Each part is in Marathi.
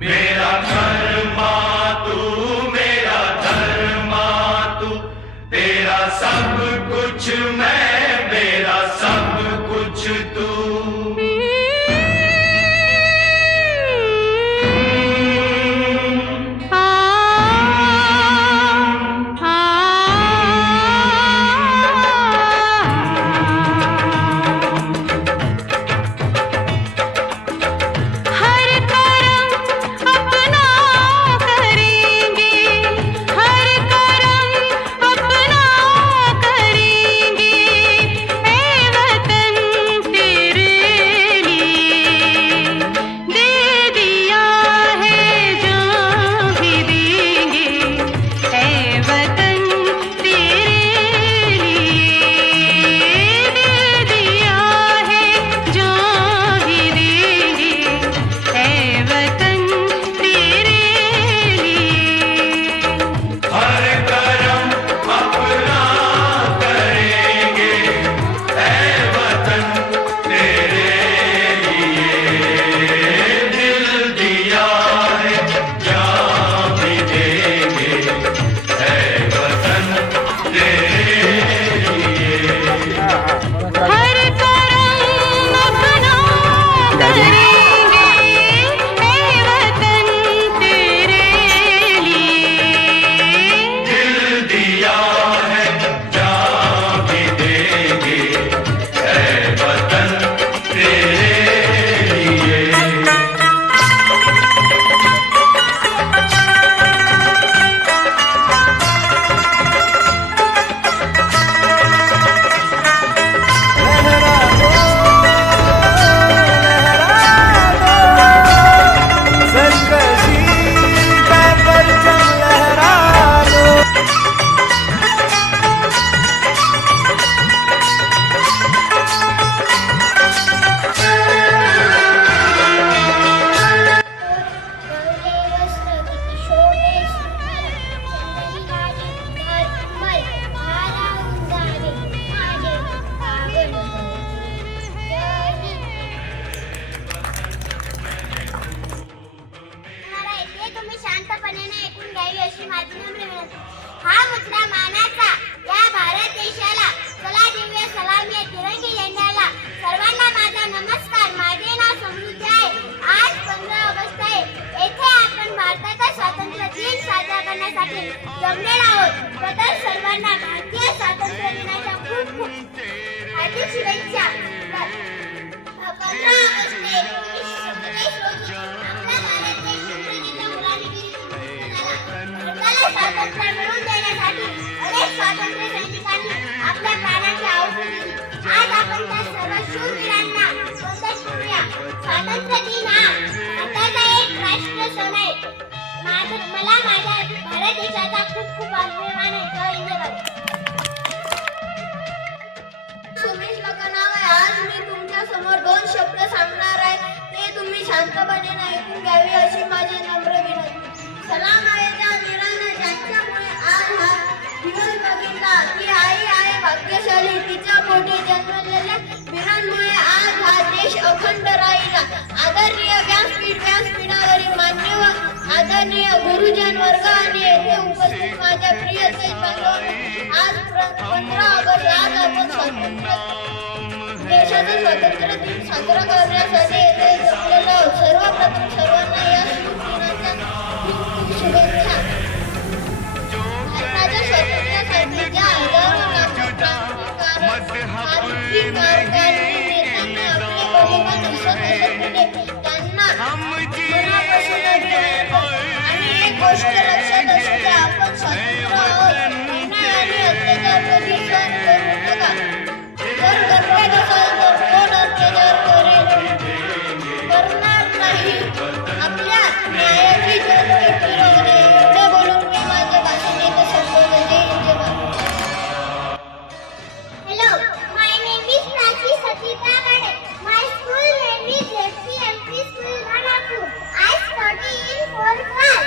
मेरा धर्मा तू, मेरा धर्मा तू, तेरा सब कुछ मैं, मेरा सब कुछ तू। हा मुद्रा मानाचा या भारत देशाला, चला दिव्य सलामी तिरंगी झेंड्याला. सर्वांना माझा नमस्कार. माझे नाव समृद्धी आहे. आज 15 ऑगस्ट आहे. येथे आपण भारताचा स्वातंत्र्य दिन साजरा करण्यासाठी जमलेलो आहोत. प्रथम सर्वांना भारतीय स्वातंत्र्य दिनाच्या खूप खूप हार्दिक शुभेच्छा. 15 ऑगस्ट 1947 रोजी आपला भारत देश इंग्रजांच्या गुलामीगिरीतून मुक्त झाला. स्वातंत्र्य मिळवून देण्यासाठी अनेक स्वातंत्र्य सैनिकांनी आपल्या प्राणाची आहुती दिली. आज आपण त्या सर्व शूरवीरांना वंदन करूया. स्वातंत्र्य दिन हा भारताचा एक राष्ट्रीय सण आहे. मला माझ्या भारत देशाचा खूप खूप अभिमान आहे. जय हिंद. सुमेश काका नाव आहे. आज मी तुमच्या समोर 2 शब्द सांगणार आहे. ते तुम्ही शांतपणे ऐकून घ्यावे अशी माझी नम्र विनंती. सलाम आहे त्या वीरांना ज्यांच्यामुळे आज हा दिवस बघितला. ती आई आहे भाग्यशाली. तिच्या पोटी जन्मलेल्या वीरांमुळे आज हा देश अखंड राहिला. आदरणीय व्यासपीठावरील मान्यवर, आदरणीय गुरुजन वर्ग आणि येथे उपस्थित माझ्या प्रिय देश बांधवांनो, आज 15 ऑगस्ट आज आपण देशाचा स्वातंत्र्य दिन साजरा करण्यासाठी येथे जमलेलो आहोत. सर्वप्रथम सर्वांना या शुभ दिनाच्या शुभेच्छा. भारताच्या स्वातंत्र्यासाठी ज्या हजारो लाखो क्रांतिकारक नेत्यांनी आपले बलिदान असत दिले, त्यांना मनापासून अभिनंदन. आणि एक गोष्ट लक्षात असू द्या, आपण स्वतंत्र आहोत. अन्याय आणि अत्याचार कधी सहन करू नका. जर गरजेचं असेल तर कोण अत्याचार करणार नाही. आपल्या न्यायाची ज्योत पेटली वगैरे. एवढे बोलून मी माझे भाषण येथे संपवले. जय Hind. Hello, my name is Prachi Sathika Gade. My school name is FCMP School Manapur. I study in 4th class.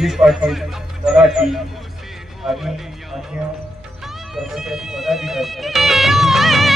Police Patil, Marathi आणि अन्य कर्मचारी पदाधिकारी